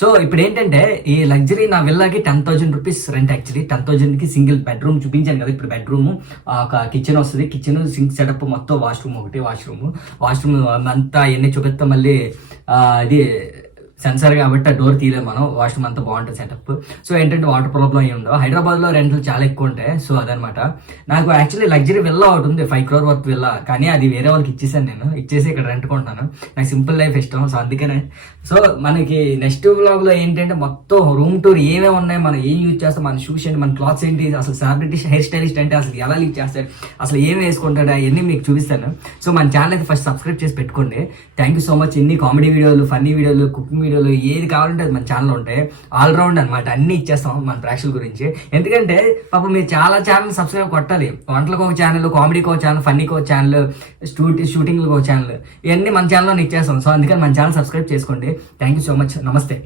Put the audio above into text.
So ఇప్పుడు ఏంటంటే ఈ లగ్జరీ నా విల్లాకి 10,000 రూపీస్ రెంట్. యాక్చువల్లీ 10,000కి సింగిల్ బెడ్రూమ్ చూపించాను కదా. ఇప్పుడు బెడ్రూమ్, ఒక కిచెన్ వస్తుంది, కిచెన్ సింక్ సెటప్, మొత్తం వాష్రూమ్ ఒకటి, వాష్రూమ్ అంతా ఎన్ని చూపిస్తాం. మళ్ళీ ఇది సెన్సార్ కాబట్టి ఆ డోర్ తీయలేము మనం. వాష్రూమ్ అంతా బాగుంటుంది సెటప్. సో ఏంటంటే వాటర్ ప్రాబ్లం ఏమి ఉండవు. హైదరాబాద్లో రెంట్లు చాలా ఎక్కువ ఉంటాయి. సో అదనమాట. నాకు యాక్చువల్లీ లగ్జరీ విల్లా ఒకటి ఉంది, 5 crore వర్త్ విల్లా. కానీ అది వేరే వాళ్ళకి ఇచ్చేసాను. నేను ఇచ్చేసి ఇక్కడ రెంట్ కొంటున్నాను. నాకు సింపుల్ లైఫ్ ఇష్టం. సో అందుకనే. సో మనకి నెక్స్ట్ వ్లాగ్లో ఏంటంటే మొత్తం రూమ్ టూర్ ఏమేమి ఉన్నాయి, మనం ఏం యూజ్ చేస్తాం, మన షూస్ ఏంటి, మన క్లాత్స్ ఏంటి, అసలు సెలబ్రిటీ హెయిర్ స్టైలిస్ట్ అంటే అసలు ఎలా లీడ్ చేస్తాడు, అసలు ఏం వేసుకుంటాడు, అవన్నీ మీకు చూపిస్తాను. సో మన ఛానల్ అయితే ఫస్ట్ సబ్స్క్రైబ్ చేసి పెట్టుకోండి. Thank you so much. ఎన్ని కామెడీ వీడియోలు, ఫన్నీ వీడియోలు, కుకింగ్ వీడియోలు, ఏది కావాలంటే అది మన ఛానల్ ఉంటాయి. ఆల్రౌండ్ అనమాట. అన్ని ఇచ్చేస్తాం మన ప్రేక్షకుల గురించి. ఎందుకంటే పాపం మీరు చాలా ఛానల్ సబ్స్క్రైబ్ కొట్టాలి. వంటలకు ఒక ఛానల్, కామెడీకి ఒక ఛానల్, ఫన్నీకి ఒక ఛానల్, షూటింగ్కి ఒక ఛానల్, ఇవన్నీ మన ఛానల్లో ఇచ్చేస్తాం. సో అందుకని మన ఛానల్ సబ్స్క్రైబ్ చేసుకోండి. Thank you so much. నమస్తే.